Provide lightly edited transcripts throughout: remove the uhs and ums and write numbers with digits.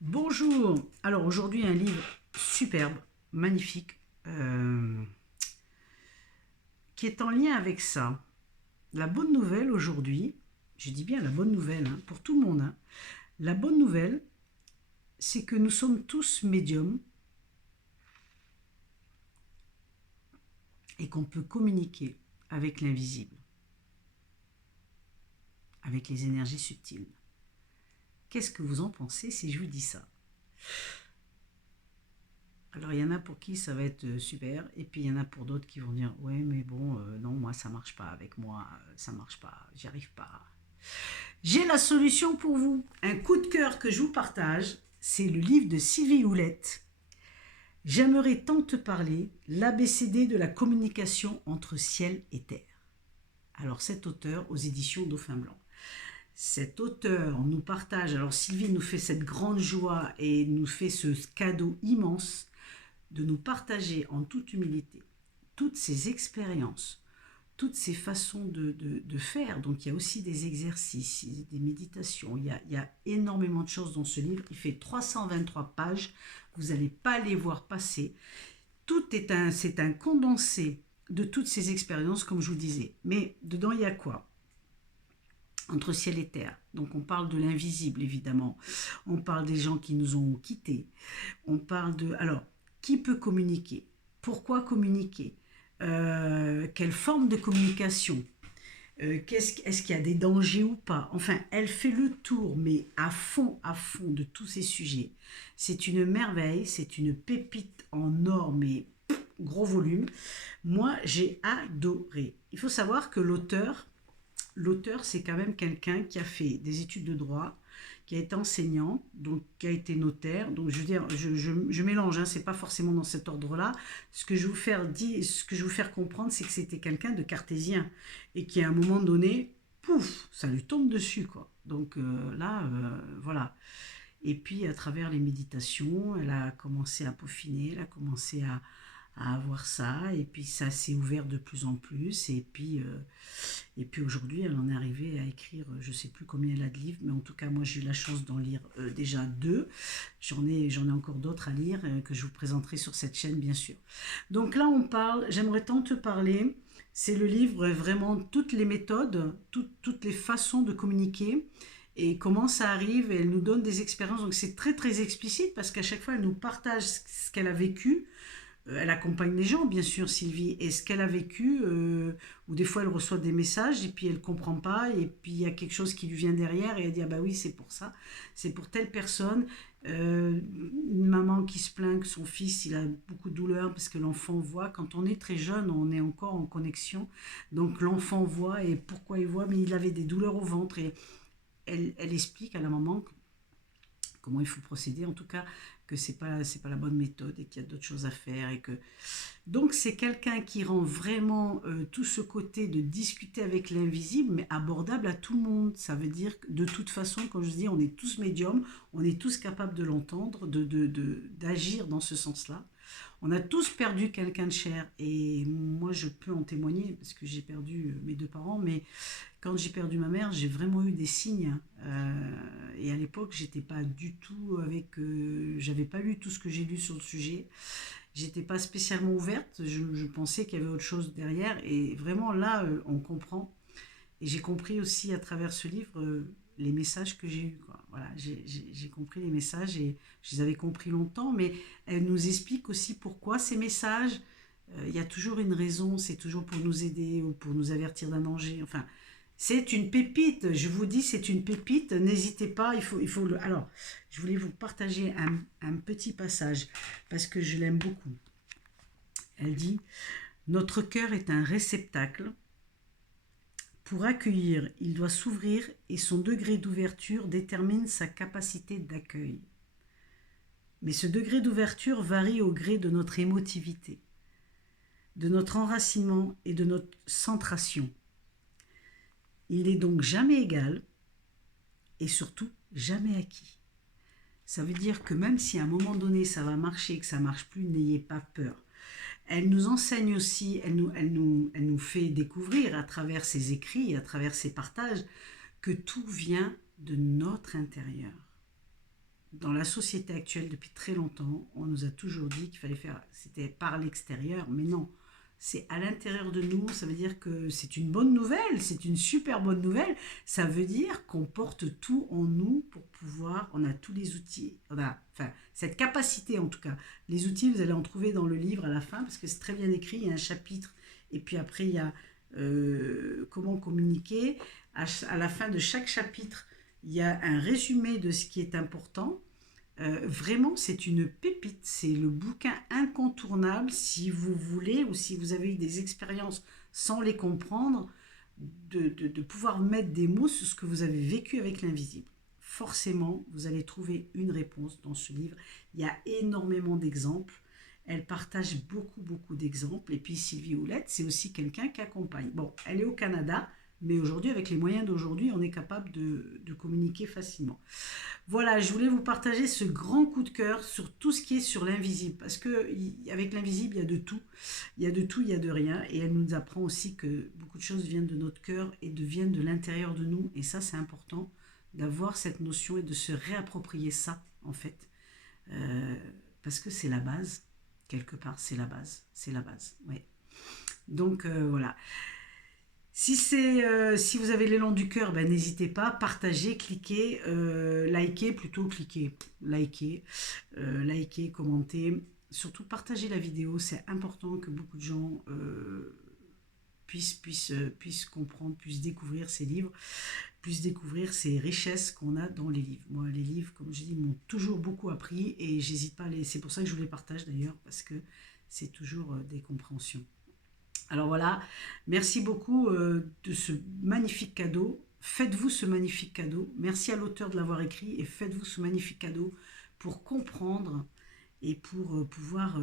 Bonjour. Alors aujourd'hui un livre superbe, magnifique, qui est en lien avec ça. La bonne nouvelle aujourd'hui, je dis bien la bonne nouvelle hein, pour tout le monde, hein. La bonne nouvelle, c'est que nous sommes tous médiums et qu'on peut communiquer avec l'invisible, avec les énergies subtiles. Qu'est-ce que vous en pensez si je vous dis ça? Alors il y en a pour qui ça va être super, et puis il y en a pour d'autres qui vont dire ouais mais bon non moi ça marche pas avec moi, ça marche pas, j'y arrive pas. J'ai la solution pour vous. Un coup de cœur que je vous partage, c'est le livre de Sylvie Houlette. J'aimerais tant te parler, l'ABCD de la communication entre ciel et terre. Alors cet auteur aux éditions Dauphin Blanc. Cet auteur nous partage, alors Sylvie nous fait cette grande joie et nous fait ce cadeau immense de nous partager en toute humilité toutes ces expériences, toutes ces façons de faire. Donc il y a aussi des exercices, des méditations, il y a énormément de choses dans ce livre. Il fait 323 pages, vous n'allez pas les voir passer. C'est un condensé de toutes ces expériences, comme je vous disais. Mais dedans, il y a quoi? Entre ciel et terre. Donc on parle de l'invisible, évidemment. On parle des gens qui nous ont quittés. On parle de... Alors, qui peut communiquer? Pourquoi communiquer? Quelle forme de communication? Est-ce qu'il y a des dangers ou pas? Enfin, elle fait le tour, mais à fond de tous ces sujets. C'est une merveille, c'est une pépite en or, mais gros volume. Moi, j'ai adoré. Il faut savoir que l'auteur, c'est quand même quelqu'un qui a fait des études de droit, qui a été enseignant, donc qui a été notaire. Donc je veux dire, je mélange, hein, c'est pas forcément dans cet ordre-là. Ce que je veux vous faire comprendre, c'est que c'était quelqu'un de cartésien et qui à un moment donné, pouf, ça lui tombe dessus quoi. Donc là, voilà. Et puis à travers les méditations, elle a commencé à peaufiner, elle a commencé à avoir ça, et puis ça s'est ouvert de plus en plus, et puis aujourd'hui elle en est arrivée à écrire, je sais plus combien elle a de livres, mais en tout cas moi j'ai eu la chance d'en lire déjà deux, j'en ai encore d'autres à lire, que je vous présenterai sur cette chaîne bien sûr. Donc là on parle, j'aimerais tant te parler, c'est le livre vraiment toutes les méthodes, toutes les façons de communiquer, et comment ça arrive, et elle nous donne des expériences, donc c'est très très explicite parce qu'à chaque fois elle nous partage ce qu'elle a vécu. Elle accompagne les gens, bien sûr, Sylvie, et ce qu'elle a vécu, ou des fois elle reçoit des messages et puis elle ne comprend pas, et puis il y a quelque chose qui lui vient derrière, et elle dit ah bah oui, c'est pour ça, c'est pour telle personne. Une maman qui se plaint que son fils il a beaucoup de douleur parce que l'enfant voit. Quand on est très jeune, on est encore en connexion, donc l'enfant voit, et pourquoi il voit, mais il avait des douleurs au ventre, et elle explique à la maman comment il faut procéder, en tout cas que c'est pas la bonne méthode et qu'il y a d'autres choses à faire, et que donc c'est quelqu'un qui rend vraiment tout ce côté de discuter avec l'invisible, mais abordable à tout le monde. Ça veut dire que de toute façon, comme je dis, on est tous médiums, on est tous capables de l'entendre, d'agir dans ce sens-là. On a tous perdu quelqu'un de cher, et moi je peux en témoigner parce que j'ai perdu mes deux parents, mais quand j'ai perdu ma mère, j'ai vraiment eu des signes. Et à l'époque, j'étais pas du tout avec. J'avais pas lu tout ce que j'ai lu sur le sujet. J'étais pas spécialement ouverte. Je pensais qu'il y avait autre chose derrière. Et vraiment, là, on comprend. Et j'ai compris aussi à travers ce livre les messages que j'ai eus, quoi. Voilà, j'ai compris les messages, et je les avais compris longtemps, mais elle nous explique aussi pourquoi ces messages. Il y a toujours une raison, c'est toujours pour nous aider ou pour nous avertir d'un danger. Enfin, c'est une pépite, je vous dis, c'est une pépite. N'hésitez pas, il faut le. Alors, je voulais vous partager un petit passage parce que je l'aime beaucoup. Elle dit: notre cœur est un réceptacle. Pour accueillir, il doit s'ouvrir, et son degré d'ouverture détermine sa capacité d'accueil. Mais ce degré d'ouverture varie au gré de notre émotivité, de notre enracinement et de notre centration. Il n'est donc jamais égal, et surtout jamais acquis. Ça veut dire que même si à un moment donné ça va marcher et que ça ne marche plus, n'ayez pas peur. Elle nous enseigne aussi, elle nous fait découvrir à travers ses écrits, à travers ses partages, que tout vient de notre intérieur. dans la société actuelle depuis très longtemps, on nous a toujours dit qu'il fallait faire, c'était par l'extérieur, mais non. C'est à l'intérieur de nous, ça veut dire que c'est une bonne nouvelle, c'est une super bonne nouvelle. Ça veut dire qu'on porte tout en nous pour pouvoir, on a tous les outils, on a, enfin, cette capacité en tout cas. Les outils, vous allez en trouver dans le livre à la fin, parce que c'est très bien écrit, il y a un chapitre, et puis après il y a comment communiquer. À la fin de chaque chapitre, il y a un résumé de ce qui est important. Vraiment, c'est une pépite. C'est le bouquin incontournable si vous voulez ou si vous avez eu des expériences sans les comprendre, de pouvoir mettre des mots sur ce que vous avez vécu avec l'invisible. Forcément, vous allez trouver une réponse dans ce livre. Il y a énormément d'exemples. Elle partage beaucoup, beaucoup d'exemples. Et puis Sylvie Houlette, c'est aussi quelqu'un qui accompagne. Bon, elle est au Canada, mais aujourd'hui, avec les moyens d'aujourd'hui, on est capable de communiquer facilement. Voilà, je voulais vous partager ce grand coup de cœur sur tout ce qui est sur l'invisible. Parce que avec l'invisible, il y a de tout. Il y a de tout, il y a de rien. Et elle nous apprend aussi que beaucoup de choses viennent de notre cœur et viennent de l'intérieur de nous. Et ça, c'est important d'avoir cette notion et de se réapproprier ça, en fait. Euh, Parce que c'est la base. Quelque part, c'est la base. C'est la base, ouais. Donc, voilà. Si vous avez l'élan du cœur, ben, n'hésitez pas, partagez, cliquez, likez plutôt, cliquez, likez, commentez. Surtout partagez la vidéo, c'est important que beaucoup de gens puissent comprendre, puissent découvrir ces livres, puissent découvrir ces richesses qu'on a dans les livres. Moi, les livres, comme je dis, m'ont toujours beaucoup appris et j'hésite pas à les... C'est pour ça que je vous les partage d'ailleurs, parce que c'est toujours des compréhensions. Alors voilà, merci beaucoup de ce magnifique cadeau. Faites-vous ce magnifique cadeau. Merci à l'auteur de l'avoir écrit et faites-vous ce magnifique cadeau pour comprendre et pour pouvoir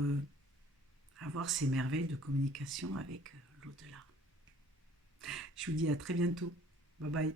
avoir ces merveilles de communication avec l'au-delà. Je vous dis à très bientôt. Bye bye.